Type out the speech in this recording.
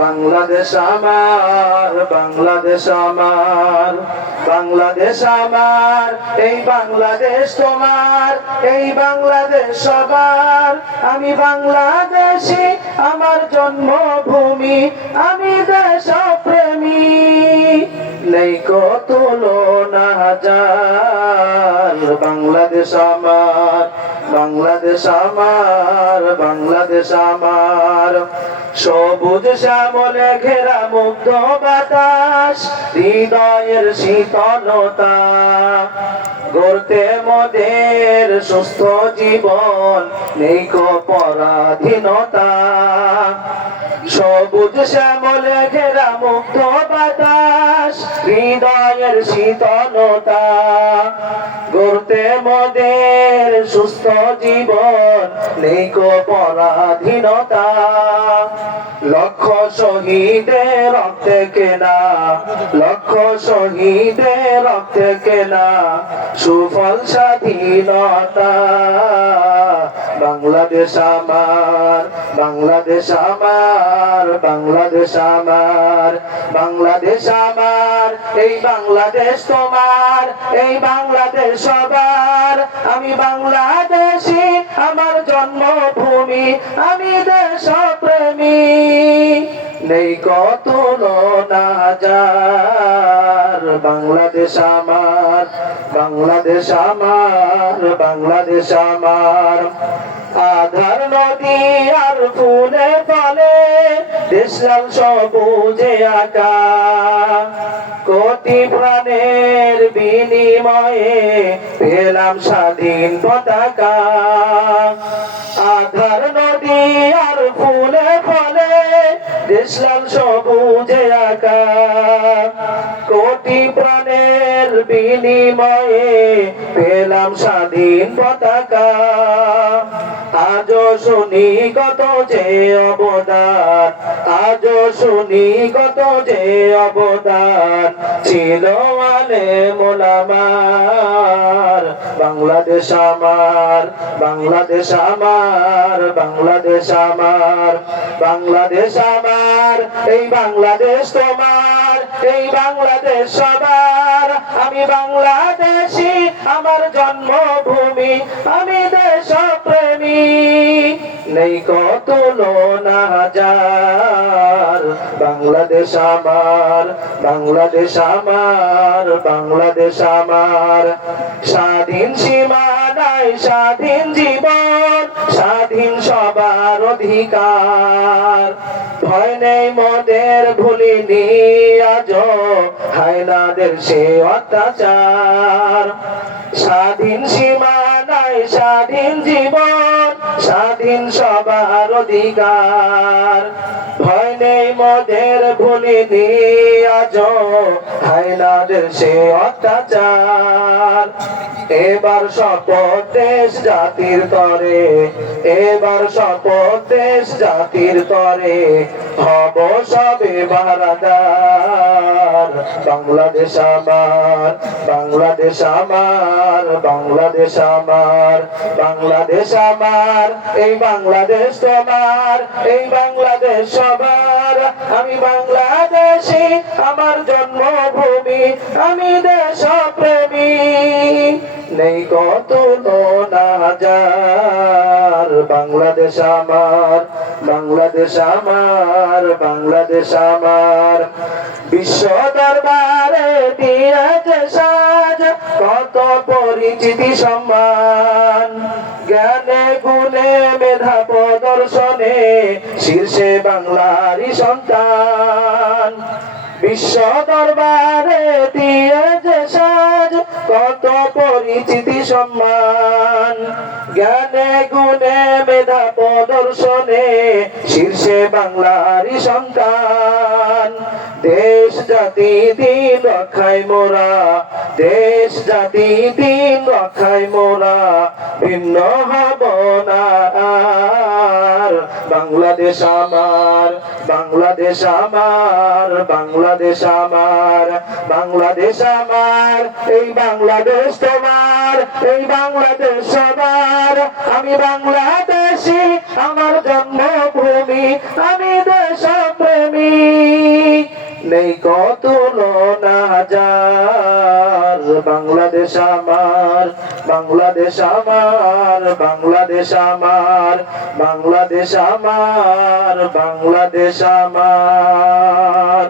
বাংলাদেশ আমার, বাংলাদেশ আমার, বাংলাদেশ আমার, এই বাংলাদেশ তোমার, এই বাংলাদেশ সবার। আমি বাংলাদেশী, আমার জন্মভূমি, আমি দেশপ্রেমী, নেই কত তুলনা হাজার। বাংলাদেশ আমার, বাংলাদেশ আমার, বাংলাদেশ আমার, সবুজ শ্যামলে ঘেরা মুগ্ধ বাতাস, হৃদয়ের শীতলতা, গড়তে মোদের সুস্থ জীবন, নেই কো পরাধীনতা। সবুজ শ্যামলে ঘেরা মুগ্ধ বাতাস, হৃদয়ের শীতলতা, গড়তে মোদের সুস্থ জীবন, নেই কো পরাধীনতা। লক্ষ শহীদের রক্তে কেনা, লক্ষ শহীদের রক্তে কেনা সুফল স্বাধীনতা। বাংলাদেশ আমার, বাংলাদেশ আমার, বাংলাদেশ আমার, বাংলাদেশ আমার, এই বাংলাদেশ তোমার, এই বাংলাদেশ সবার। আমি বাংলাদেশী, আমার জন্মভূমি, আমি দেশপ্রেমী, নেই কত তুলনা হাজার। বাংলাদেশ আমার, বাংলাদেশ আমার, বাংলাদেশ আমার, আধার নদী আর ফুলে ফলে দেশ লাল সবুজে আঁকা, কোটি প্রাণের বিনিময়ে পেলাম স্বাধীন পতাকা। আধার নদী আর ফুলে ফলে দেশ লাল সবুজে আঁকা, কোটি প্রাণের বিনিময়ে পেলাম স্বাধীন পতাকা। আজও শুনি কত যে অবদান, আজও শুনি কত যে অবদান ছিল আলেম ওলামার। বাংলাদেশ আমার, বাংলাদেশ আমার, বাংলাদেশ আমার, বাংলাদেশ আমার, এই বাংলাদেশ তোমার, এই বাংলাদেশ সবার। আমি বাংলাদেশী, আমার জন্মভূমি, আমি দেশপ্রেমী, নেই কত তুলনা হাজার। বাংলাদেশ আমার, বাংলাদেশ আমার, বাংলাদেশ আমার, স্বাধীন সীমানায় স্বাধীন জীবন, স্বাধীন সবার অধিকার। ভয় নেই মোদের, ভুলিনি আজও হায়নাদের সে অত্যাচার। স্বাধীন সীমানায় স্বাধীন জীবন, স্বাধীন সবার অধিকার। ভয় নেই মোদের, ভুলিনি আজও হায়নাদের সে অত্যাচার। এবার শপথ দেশ জাতির তরে, এবার শপথ দেশ জাতির তরে, হব সবে বারাদার। বাংলাদেশ আমার, বাংলাদেশ আমার, বাংলাদেশ আমার, বাংলাদেশ আমার, এই বাংলাদেশ তোমার, এই বাংলাদেশ সবার। আমি বাংলাদেশী, আমার জন্মভূমি, আমি দেশপ্রেমী, নেই কত তুলনা হাজার। বাংলাদেশ আমার, বাংলাদেশ আমার, বাংলাদেশ আমার, বিশ্ব দরবারে দিয়েছে সাজ কত পরিচিতি সম্মান। জ্ঞানে গুণে মেধা প্রদর্শনে শীর্ষে বাংলারই সন্তান। বিশ্ব দরবারে দিয়েছে সাজ কত পরিচিতি সম্মান। জ্ঞানে গুণে মেধা প্রদর্শনে শীর্ষে বাংলারই সন্তান। দেশ জাতি দিন রক্ষায় মোরা, দেশ জাতি দিন রক্ষায় মোরা, ভিন্ন হব না আর। বাংলাদেশ আমার, বাংলাদেশ আমার, বাংলাদেশ আমার, বাংলাদেশ আমার, এই বাংলাদেশ তোমার, এই বাংলাদেশ সবার। আমি বাংলাদেশী, আমার জন্মভূমি, আমি দেশপ্রেমী। নেই কত হাজার। বাংলাদেশ আমার, বাংলাদেশ আমার, বাংলাদেশ আমার, বাংলাদেশ আমার, বাংলাদেশ আমার।